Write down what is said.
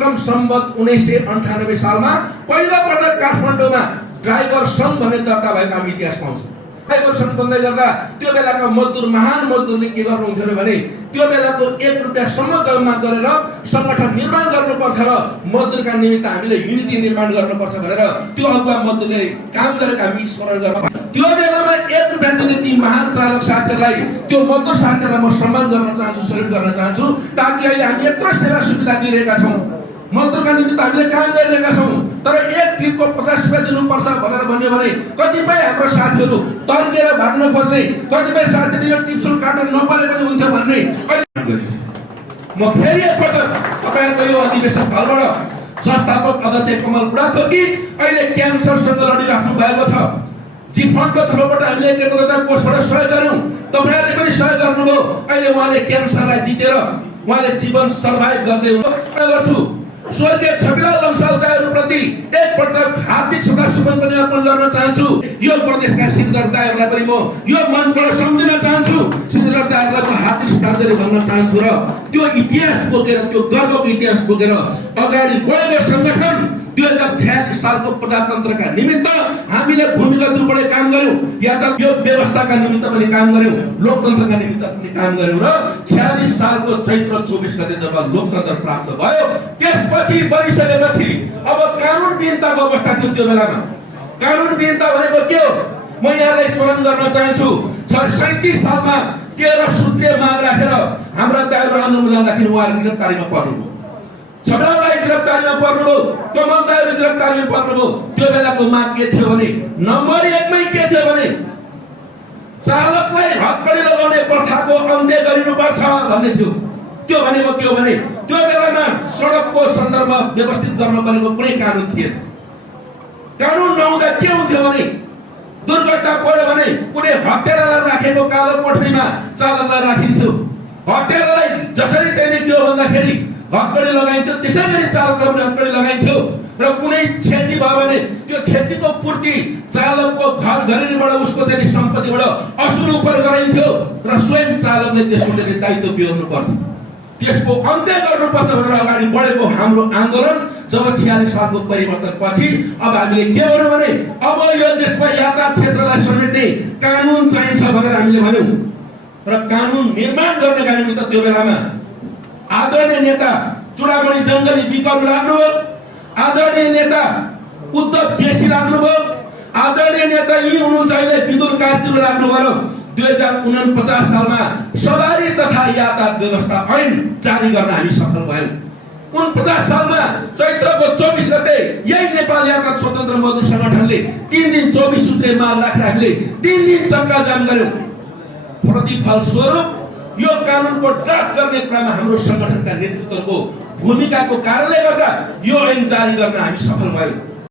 विक्रम सम्वत 1998 सालमा पहिलो पटक काठमाडौँमा ड्राइभर सङ्घ भन्ने दर्ता भएको हामी इतिहास पाउँछौँ। ड्राइभर सङ्घ बन्दै गर्दा त्यो बेलाको मजदुर महान मजदुरले के गर्नुहुन्थ्यो भने त्यो बेलाको 1 रुपैयाँसम्म जम्मा गरेर सङ्गठन निर्माण गर्नुपर्छ र मजदुरका निमित्त हामीले युनिटी निर्माण गर्नुपर्छ भनेर त्यो अगुवा मजदुरले काम गरेका हामी स्मरण गर्छौँ। त्यो बेलामा 1 रुपैयाँ दिने ती महान चालक साथीहरूलाई, त्यो मजदुर साथीहरूलाई म सम्मान गर्न चाहन्छु, सल्युट गर्न चाहन्छु, ताकि अहिले हामी यत्रो सेवा सुविधा दिइरहेका छौँ, मजदुरका निमित्त हामीले काम गरिरहेका छौँ। तर एक ट्रिपको 50 रुपैयाँ दिनुपर्छ भनेर भन्यो भने कतिपय हाम्रो साथीहरू तर्केर भाग्न खोज्ने, कतिपय साथीहरूले यो टिप शुल्क काट्न नपरे पनि हुन्थ्यो भन्ने। म फेरि एकपटक तपाईँहरूको यो अधिवेशन हलबाट संस्थापक अध्यक्ष कमल बुढाथोकी अहिले क्यान्सरसँग लडिराख्नु भएको छ। जी फन्डको तर्फबाट हामीले 1,000 कोषबाट सहयोग गर्यौँ, तपाईँहरूले पनि सहयोग गर्नुभयो। अहिले उहाँले क्यान्सरलाई जितेर उहाँले जीवन सर्भाइभ गर्दै गर्छु। स्वर्गीय छविलाल लम्सालदायहरूप्रति एकपटक हार्दिक श्रद्धासुमन पनि अर्पण गर्न चाहन्छु। यो प्रदेशका सिद्धरदायहरूलाई पनि म यो मञ्चबाट सम्झिन चाहन्छु। सिद्धरदायहरूलाई म हार्दिक श्रद्धाञ्जली भन्न चाहन्छु र त्यो इतिहास बोकेर, त्यो गर्वको इतिहास बोकेर अगाडि बढेको सङ्गठन 2046 सालको प्रजातन्त्रका निमित्त हामीले भूमिगत रूपले काम गर्यौँ, या त यो व्यवस्थाका निमित्त पनि काम गर्यौँ, लोकतन्त्रका निमित्त पनि काम गर्यौँ र 46 सालको चैत्र 24 गते जब लोकतन्त्र प्राप्त भयो त्यसपछि बनिसकेपछि अब कानुन विहीनताको अवस्था थियो। त्यो बेलामा कानुन विहीनता भनेको के हो म यहाँलाई स्मरण गर्न चाहन्छु। 37 सालमा 13 सूत्रीय माग राखेर हाम्रा दाइहरू आन्दोलन जाँदाखेरि उहाँहरू गिरफ्तारीमा पर्नुभयो, छडाउलाई गिरफ्तारीमा पर्नुभयो, कमल दाइहरू गिरफ्तारीमा पर्नुभयो। त्यो बेलाको माग के थियो भने नम्बर 1 मै के थियो भने चालकलाई हक्कडी लगाउने प्रथाको अन्त्य गरिनुपर्छ भन्ने थियो। त्यो भनेको के हो भने त्यो बेलामा सडकको सन्दर्भमा व्यवस्थित गर्न परेको कुनै कानुन थिएन। कानुन नहुँदा के हुन्थ्यो भने दुर्घटना पर्यो भने कुनै हत्यारालाई राखेको कालो कोठरीमा चालकलाई राखिन्थ्यो। हत्यारालाई जसरी चाहिँ के हो भन्दाखेरि हक्कडी लगाइन्थ्यो, त्यसै गरी चालकलाई पनि हक्कडी लगाइन्थ्यो र कुनै क्षति भयो भने त्यो क्षतिको पूर्ति चालकको घर घरेरीबाट उसको चाहिँ सम्पत्तिबाट असुल उप गराइन्थ्यो र स्वयं चालकले त्यसको चाहिँ दायित्व बिहोर्नु पर्थ्यो। त्यसको अन्त्य गर्नुपर्छ भनेर अगाडि बढेको हाम्रो आन्दोलन जब 46 सालको परिवर्तन पछि अब हामीले के भन्यौँ भने अब यो देशमा यातायात क्षेत्रलाई समेट्ने कानुन चाहिन्छ भनेर हामीले भन्यौँ र कानुन निर्माण गर्नका निमित्त त्यो बेलामा आदरणीय नेता चुडामणि जङ्गली विकहरू लाग्नुभयो, आदरणीय नेता उद्धव केसी लाग्नुभयो, आदरणीय नेता यी हुनुहुन्छ अहिले विदुर कार्तिक लाग्नुभयो। 2049 सालमा सवारी तथा यातायात व्यवस्था ऐन जारी गर्न हामी सफल भयौँ। 49 सालमा चैत्रको 24 गते यही नेपाल यातायात स्वतन्त्र मजदुर सङ्गठनले 3 दिन 24 सूत्रीय माग राखेर हामीले 3 दिन चक्का जाम गर्यौँ। प्रतिफल स्वरूप यो कानुनको ड्राफ्ट गर्ने क्रममा हाम्रो सङ्गठनका नेतृत्वको भूमिकाको कारणले गर्दा यो ऐन जारी गर्न हामी सफल भयौँ।